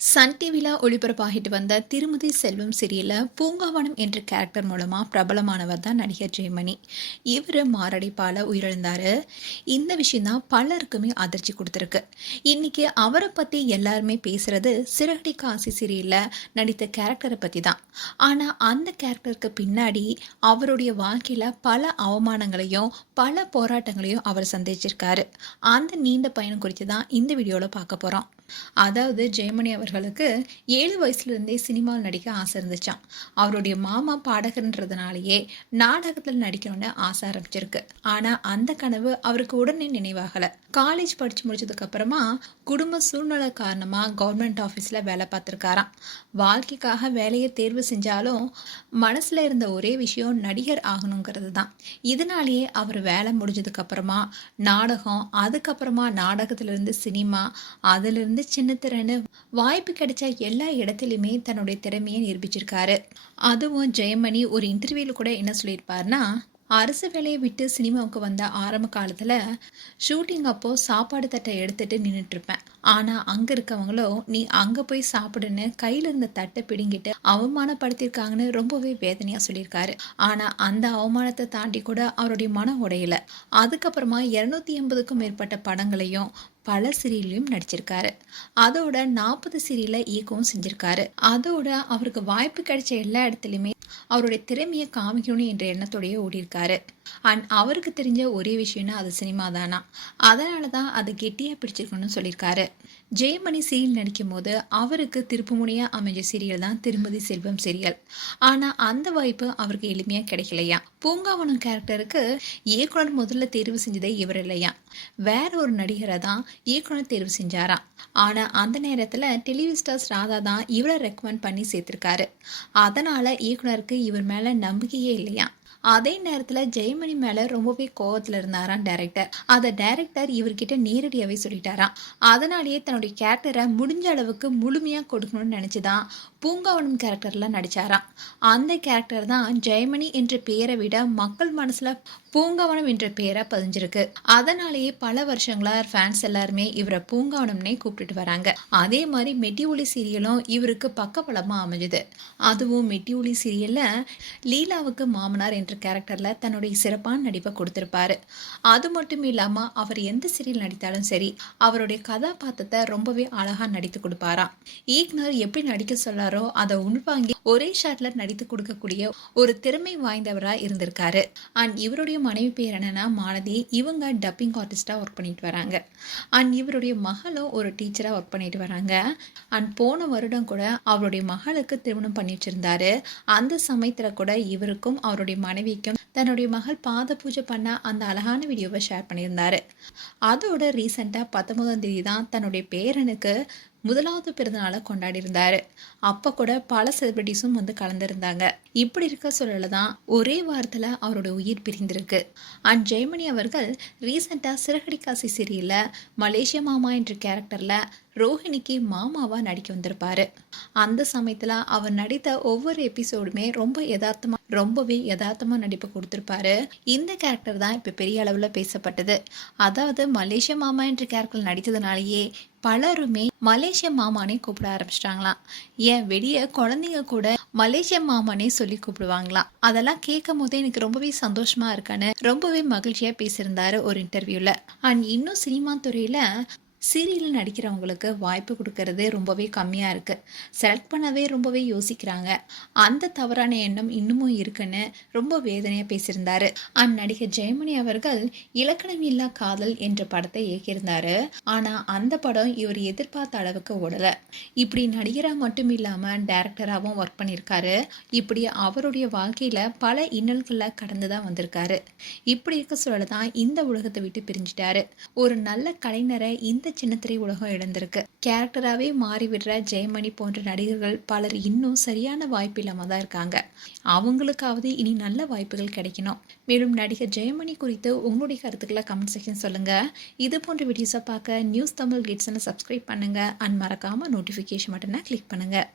Sun டிவியில் ஒளிபரப்பாகிட்டு வந்த திருமதி செல்வம் சீரியலில் பூங்காவனம் என்ற கேரக்டர் மூலமாக பிரபலமானவர் தான் நடிகர் ஜெயமணி. இவர் மாரடைப்பால் உயிரிழந்தார். இந்த விஷயம் தான் பலருக்குமே அதிர்ச்சி கொடுத்துருக்கு. இன்னைக்கு அவரை பற்றி எல்லாருமே பேசுறது சிறகடி காசி சீரியலில் நடித்த கேரக்டரை பற்றி தான். ஆனால் அந்த கேரக்டருக்கு பின்னாடி அவருடைய வாழ்க்கையில் பல அவமானங்களையும் பல போராட்டங்களையும் அவர் சந்திச்சிருக்காரு. அந்த நீண்ட பயணம் குறித்து தான் இந்த வீடியோவில் பார்க்க போகிறோம். அதாவது ஜெயமணி அவர்களுக்கு 7 வயசுலேருந்தே சினிமாவில் நடிக்க ஆசை இருந்துச்சான். அவருடைய மாமா பாடகர்ன்றதுனாலேயே நாடகத்தில் நடிக்கணும்னு ஆசை ஆரம்பிச்சிருக்கு. ஆனால் அந்த கனவு அவருக்கு உடனே நினைவாகலை. காலேஜ் படித்து முடிச்சதுக்கப்புறமா குடும்ப சூழ்நிலை காரணமாக கவர்மெண்ட் ஆஃபீஸில் வேலை பார்த்துருக்காராம். வாழ்க்கைக்காக வேலையை தேர்வு செஞ்சாலும் மனசில் இருந்த ஒரே விஷயம் நடிகர் ஆகணுங்கிறது தான். இதனாலேயே அவர் வேலை முடிஞ்சதுக்கப்புறமா நாடகம், அதுக்கப்புறமா நாடகத்திலிருந்து சினிமா, அதிலிருந்து சின்ன திறன்னு வாய்ப்பு கிடைச்ச எல்லா இடத்துலையுமே தன்னுடைய திறமையை நிரூபிச்சிருக்காரு. அதுவும் ஜெயமணி ஒரு இன்டர்வியூல கூட என்ன சொல்லியிருப்பாருன்னா, அரசு வேலையை விட்டு சினிமாவுக்கு வந்த ஆரம்ப காலத்தில் ஷூட்டிங் அப்போ சாப்பாடு தட்டை எடுத்துட்டு நின்றுட்டு இருப்பேன். ஆனால் அங்கே இருக்கவங்களோ நீ அங்கே போய் சாப்பிடுன்னு கையில் இருந்த தட்டை பிடுங்கிட்டு அவமானப்படுத்தியிருக்காங்கன்னு ரொம்பவே வேதனையாக சொல்லியிருக்காரு. ஆனால் அந்த அவமானத்தை தாண்டி கூட அவருடைய மனம் உடையல. அதுக்கப்புறமா 280க்கும் மேற்பட்ட படங்களையும் பல சீரியல்லையும் நடிச்சிருக்காரு. அதோட 40 சீரியலை இயக்கவும் செஞ்சிருக்காரு. அதோட அவருக்கு வாய்ப்பு கிடைச்ச எல்லா இடத்துலையுமே அவருடைய திறமையை காமிக்கணும் என்ற எண்ணத்தோடய ஓடிருக்காரு. அண்ட் அவருக்கு தெரிஞ்ச ஒரே விஷயம்னா அது சினிமா தானா. அதனால தான் அதை கெட்டியாக பிடிச்சிருக்கணும்னு சொல்லியிருக்காரு. ஜெயமணி சீரியல் நடிக்கும் போது அவருக்கு திருப்புமுனையாக அமைஞ்ச சீரியல் தான் திருமதி செல்வம் சீரியல். ஆனால் அந்த வாய்ப்பு அவருக்கு எளிமையாக கிடைக்கலையா. பூங்காவனம் கேரக்டருக்கு இயக்குனர் முதல்ல தேர்வு செஞ்சதே இவர் இல்லையா, வேற ஒரு நடிகரை தான் இயக்குனர் தேர்வு செஞ்சாராம். ஆனால் அந்த நேரத்தில் டெலிவிஸ்டார்ஸ் ராதா தான் இவரை ரெக்கமெண்ட் பண்ணி சேர்த்திருக்காரு. அதனால் இயக்குனருக்கு இவர் மேலே நம்பிக்கையே இல்லையா. அதே நேரத்தில் ஜெயமணி மேலே ரொம்பவே கோவத்தில் இருந்தாராம் டைரக்டர். அதை டைரக்டர் இவர்கிட்ட நேரடியாகவே சொல்லிட்டாராம். அதனாலேயே தன்னுடைய கேரக்டரை முடிஞ்ச அளவுக்கு முழுமையாக கொடுக்கணும்னு நினச்சிதான் பூங்காவனம் கேரக்டரில் நடித்தாராம். அந்த கேரக்டர் தான் ஜெயமணி என்ற பெயரை விட மக்கள் மனசில் பூங்காவனம் என்ற பெயரை பதிஞ்சிருக்கு. அதனாலேயே பல வருஷங்களாக ஃபேன்ஸ் எல்லாருமே இவரை பூங்காவனம்னே கூப்பிட்டுட்டு வராங்க. அதே மாதிரி மெட்டி ஒலி சீரியலும் இவருக்கு பக்கபலமாக அமைஞ்சுது. அதுவும் மெட்டி ஒலி சீரியலில் லீலாவுக்கு மாமனார் என்ற கேரக்டரில் தன்னுடைய சிறப்பான நடிப்பை கொடுத்துருப்பாரு. அது மட்டும் இல்லாமல் அவர் எந்த சீரியல் நடித்தாலும் சரி அவருடைய கதாபாத்திரத்தை ரொம்பவே அழகாக நடித்து கொடுப்பாராம். இயக்குனர் எப்படி நடிக்க சொல்லாரோ அதை உள்வாங்கி ஒரே ஷாட்ல நடித்து கொடுக்கக்கூடிய ஒரு திறமை வாய்ந்தவராக இருந்திருக்காரு. அண்ட் இவருடைய மனைவி பேர் என்னன்னா மாலதி. இவங்க டப்பிங் ஆர்டிஸ்டாக ஒர்க் பண்ணிட்டு வராங்க. அண்ட் இவருடைய மகளும் ஒரு டீச்சராக ஒர்க் பண்ணிட்டு வராங்க. அண்ட் போன வருடம் கூட அவருடைய மகளுக்கு திருமணம் பண்ணி வச்சிருந்தாரு. அந்த சமயத்தில் கூட இவருக்கும் அவருடைய மனைவிக்கும் தன்னுடைய மகள் பாத பூஜை பண்ண அந்த அழகான வீடியோவை ஷேர் பண்ணியிருந்தாரு. அதோட ரீசெண்டாக 19ஆம் தேதி தான் தன்னுடைய பேரனுக்கு முதலாவது பிறந்தநாளை கொண்டாடி இருந்தாரு. அப்போ கூட பல செலிபிரிட்டிஸும் வந்து கலந்துருந்தாங்க. இப்படி இருக்க சூழல தான் ஒரே வாரத்தில் அவரோட உயிர் பிரிந்திருக்கு. அண்ட் ஜெயமணி அவர்கள் ரீசெண்டாக சிறகடி காசி சீரியலில் மலேசியா மாமா என்ற கேரக்டரில் ரோஹிணிக்கு மாமாவாக நடிக்க வந்திருப்பாரு. அந்த சமயத்தில் அவர் நடித்த ஒவ்வொரு எபிசோடுமே ரொம்பவே யதார்த்தமாக நடிப்பு கொடுத்துருப்பாரு. இந்த கேரக்டர் தான் இப்போ பெரிய அளவில் பேசப்பட்டது. அதாவது மலேசியா மாமா என்ற கேரக்டர் நடித்ததுனாலேயே பலருமே மலேசியா மாமானே கூப்பிட ஆரம்பிச்சிட்டாங்களாம். ஏன் வெளியே குழந்தைங்க கூட மலேசியா மாமானே சொல்லி கூப்பிடுவாங்களாம். அதெல்லாம் கேட்கும் போதே எனக்கு ரொம்பவே சந்தோஷமா இருக்கான்னு ரொம்பவே மகிழ்ச்சியா பேசியிருந்தாரு ஒரு இன்டர்வியூல. அண்ட் இன்னும் சினிமா துறையில சீரியலில் நடிக்கிறவங்களுக்கு வாய்ப்பு கொடுக்கறதே ரொம்பவே கம்மியாக இருக்குது. செலக்ட் பண்ணவே ரொம்பவே யோசிக்கிறாங்க. அந்த தவறான எண்ணம் இன்னமும் இருக்குன்னு ரொம்ப வேதனையாக பேசியிருந்தாரு. நடிகர் ஜெயமணி அவர்கள் இலக்கணம் இல்லா காதல் என்ற படத்தை இயக்கியிருந்தாரு. ஆனால் அந்த படம் இவர் எதிர்பார்த்த அளவுக்கு ஓடலை. இப்படி நடிகராக மட்டும் இல்லாமல் டைரக்டராகவும் ஒர்க் பண்ணியிருக்காரு. இப்படி அவருடைய வாழ்க்கையில் பல இன்னல்களில் கடந்து தான் வந்திருக்காரு. இப்படி இருக்க சூழல தான் இந்த உலகத்தை விட்டு பிரிஞ்சிட்டாரு. ஒரு நல்ல கலைஞரை இந்த சின்னத்திரை உலகம் இழந்திருக்கு. கேரக்டராகவே மாறிவிடுற ஜெயமணி போன்ற நடிகர்கள் பலர் இன்னும் சரியான வாய்ப்பு இல்லாம தான் இருக்காங்க. அவங்களுக்காவது இனி நல்ல வாய்ப்புகள் கிடைக்கணும். மேலும் நடிகர் ஜெயமணி குறித்து உங்களுடைய கருத்துக்களை கமெண்ட் செக்ஷன் சொல்லுங்க. இது போன்ற வீடியோஸை பார்க்க நியூஸ் தமிழ் கிட்ஸ்ன்னு சப்ஸ்கிரைப் பண்ணுங்க. அண்ட் மறக்காம நோட்டிஃபிகேஷன் பட்டனை கிளிக் பண்ணுங்க.